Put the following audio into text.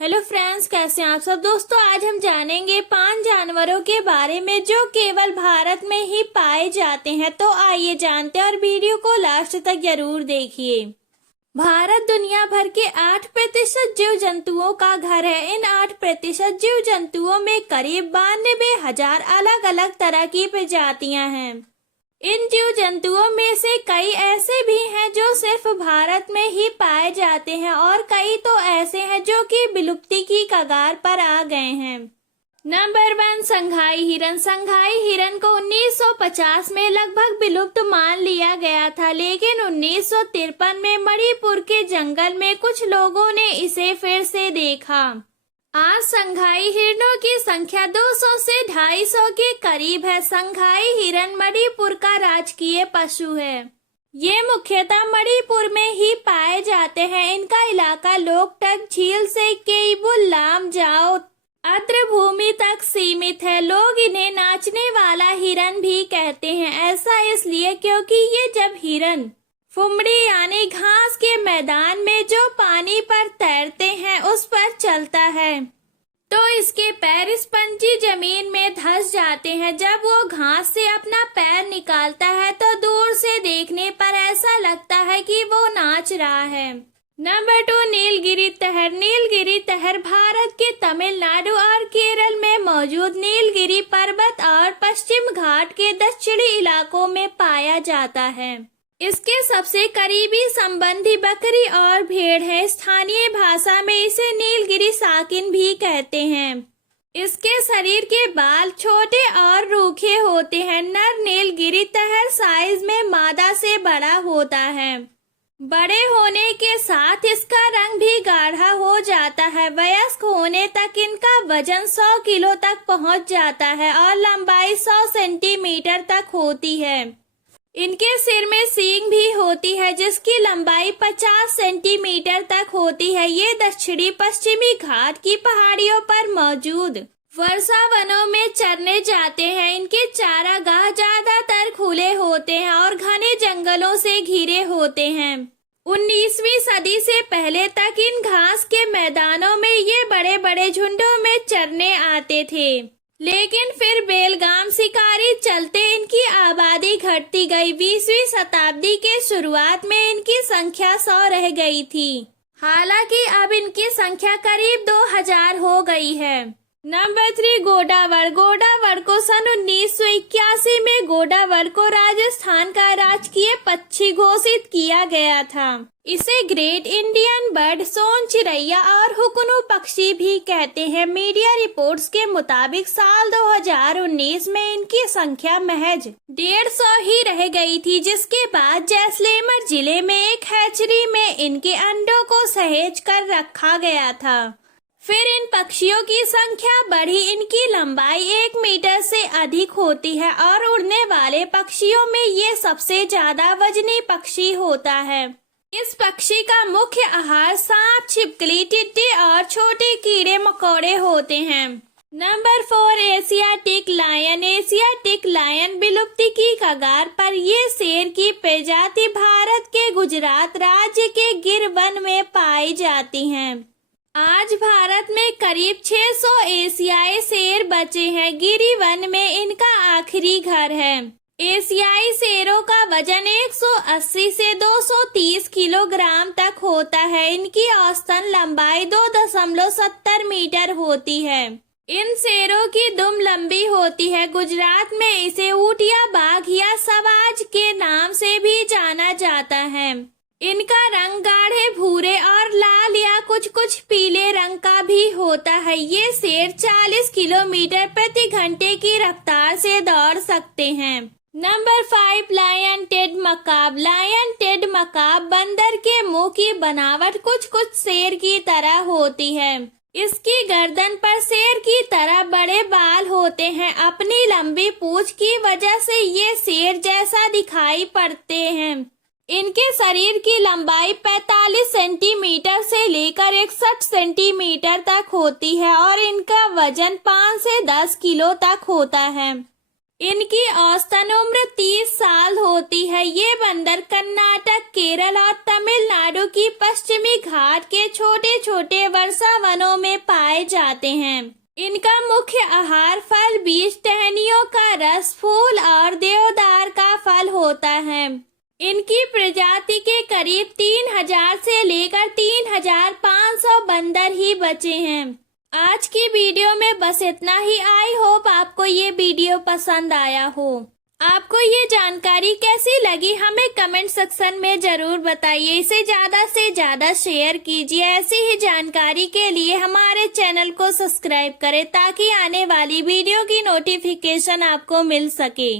Hello friends, कैसे हैं आप सब। दोस्तों, आज हम जानेंगे 5 जानवरों के बारे में जो केवल भारत में ही पाए जाते हैं। तो आइए जानते हैं और वीडियो को लास्ट तक जरूर देखिए। भारत दुनिया भर के 8% जीव जंतुओं का घर है। इन 8% जीव जंतुओं में करीब 92,000 अलग अलग तरह की प्रजातियां हैं। इन जीव जंतुओं में से कई ऐसे भी हैं जो सिर्फ भारत में ही पाए जाते हैं और कई तो ऐसे हैं जो कि विलुप्ति की कगार पर आ गए हैं। नंबर 1, संघाई हिरन। संघाई हिरन को 1950 में लगभग विलुप्त मान लिया गया था, लेकिन 1953 में मणिपुर के जंगल में कुछ लोगों ने इसे फिर से देखा। आज संघाई हिरणों की संख्या 200 से 250 के करीब है। संघाई हिरन मणिपुर का राजकीय पशु है। ये मुख्यतः मणिपुर में ही पाए जाते हैं। इनका इलाका लोकटक झील से केबुल लाम जाओ आर्द्र भूमि तक सीमित है। लोग इन्हें नाचने वाला हिरन भी कहते हैं। ऐसा इसलिए क्योंकि ये जब हिरन फुमड़ी यानी घास के मैदान में जो पानी पर तैरते हैं उस पर चलता है तो इसके पैर स्पंजी जमीन में धंस जाते हैं। जब वो घास से अपना पैर निकालता है तो दूर से देखने पर ऐसा लगता है कि वो नाच रहा है। नंबर 2, नीलगिरी तहर। नीलगिरी तहर भारत के तमिलनाडु और केरल में मौजूद नीलगिरी पर्वत और पश्चिम घाट के दक्षिणी इलाकों में पाया जाता है। इसके सबसे करीबी संबंधी बकरी और भेड़ है। स्थानीय भाषा में इसे नीलगिरी साकिन भी कहते हैं। इसके शरीर के बाल छोटे और रूखे होते हैं। नर नीलगिरी तहर साइज में मादा से बड़ा होता है। बड़े होने के साथ इसका रंग भी गाढ़ा हो जाता है। वयस्क होने तक इनका वजन 100 किलो तक पहुंच जाता है और लंबाई 100 सेंटीमीटर तक होती है। इनके सिर में सींग भी होती है जिसकी लंबाई 50 सेंटीमीटर तक होती है। ये दक्षिणी पश्चिमी घाट की पहाड़ियों पर मौजूद वर्षा वनों में चरने जाते हैं। इनके चारागाह ज्यादातर खुले होते हैं और घने जंगलों से घिरे होते हैं। 19वीं सदी से पहले तक इन घास के मैदानों में ये बड़े बड़े झुंडों में चरने आते थे, लेकिन फिर बेलगाम शिकारी चलते इनकी आबादी घटती गई। 20वीं शताब्दी के शुरुआत में इनकी संख्या 100 रह गई थी। हालांकि अब इनकी संख्या करीब 2000 हो गई है। नंबर 3, गोडावड़। गोडावड़ को सन 1981 में गोडावड़ को राजस्थान का राजकीय पक्षी घोषित किया गया था। इसे ग्रेट इंडियन बर्ड, सोन चिड़ैया और हुकनू पक्षी भी कहते हैं। मीडिया रिपोर्ट्स के मुताबिक साल 2019 में इनकी संख्या महज 150 ही रह गई थी, जिसके बाद जैसलमेर जिले में एक हैचरी में इनके अंडों को सहेज कर रखा गया था। फिर इन पक्षियों की संख्या बढ़ी। इनकी लंबाई 1 मीटर से अधिक होती है और उड़ने वाले पक्षियों में ये सबसे ज्यादा वजनी पक्षी होता है। इस पक्षी का मुख्य आहार सांप, छिपकली, टिड्डे और छोटे कीड़े मकोड़े होते हैं। Number 4, Asiatic lion. Asiatic lion विलुप्ति की कगार पर ये शेर की प्रजाति भारत के गुजरात राज्य के गिर वन में पाई जाती हैं। आज भारत में करीब 600 एशियाई शेर बचे हैं। गिरिवन में इनका आखिरी घर है। एशियाई शेरों का वजन 180 से 230 किलोग्राम तक होता है। इनकी औसतन लंबाई 2.70 मीटर होती है। इन शेरों की दुम लंबी होती है। गुजरात में इसे ऊटिया बाघ या सवाज के नाम से भी जाना जाता है। इनका रंग गाढ़े भूरे और लाल या कुछ कुछ पीले रंग का भी होता है। ये शेर 40 किलोमीटर प्रति घंटे की रफ्तार से दौड़ सकते हैं। नंबर 5, लायन टेड मकाब। लायन टेड मकाब बंदर के मुंह की बनावट कुछ कुछ शेर की तरह होती है। इसकी गर्दन पर शेर की तरह बड़े बाल होते हैं। अपनी लंबी पूंछ की वजह से ये शेर जैसा दिखाई पड़ते हैं। इनके शरीर की लंबाई 45 सेंटीमीटर से लेकर 61 सेंटीमीटर तक होती है और इनका वजन 5 से 10 किलो तक होता है। इनकी औसतन उम्र 30 साल होती है। ये बंदर कर्नाटक, केरल और तमिलनाडु की पश्चिमी घाट के छोटे छोटे वर्षा वनों में पाए जाते हैं। इनका मुख्य आहार फल, बीज, टहनियों का रस, फूल और देवदार का फल होता है। इनकी प्रजाति के करीब 3000 से लेकर 3500 बंदर ही बचे हैं। आज की वीडियो में बस इतना ही। आई होप आपको ये वीडियो पसंद आया हो। आपको ये जानकारी कैसी लगी हमें कमेंट सेक्शन में जरूर बताइए। इसे ज्यादा से ज्यादा शेयर कीजिए। ऐसी ही जानकारी के लिए हमारे चैनल को सब्सक्राइब करें ताकि आने वाली वीडियो की नोटिफिकेशन आपको मिल सके।